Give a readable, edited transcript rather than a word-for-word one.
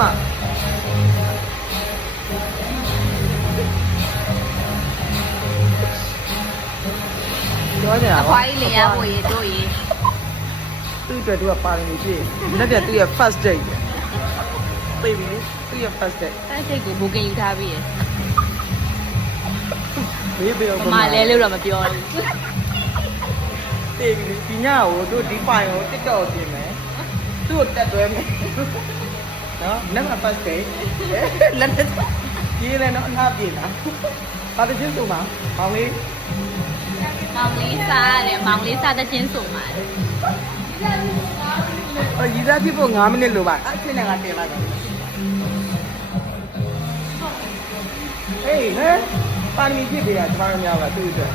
မပြောကြတာ အဖွားကြီးလင်ရဖို့ရေတို့ရေ သူ့အတွက်သူကပါရမီပြည့်လက်ပြသူ့ရဲ့ first date ပြေးပြီသူ့ရဲ့ first date တိုက်စိတ်ကိုဘိုကင်ယူထားပြီးရ ဘေးဘေး မမလဲလို့တော့မပြောဘူး ပြေးပြီဒီညကိုတို့ဒီပိုင်ကို TikTok ကိုပြင်မယ်သူ့ကိုတက်သွဲမယ်နော်လက်မ first date လက်ရေးလဲနော်အနားပြေးတာပါတချင်းဆိုမှာမောင်လေး မောင်လေးစားရတယ်မောင်လေးစားတဲ့ချင်းစုံပါတယ် ရီစားဖြစ်ဖို့9မိနစ်လိုပါအဲ့ချင်းနဲ့ကတင်လိုက်တာဟေးဟဲ့ပါရမီဖြစ်ကြရကျမတို့များပါသူ့အတွက်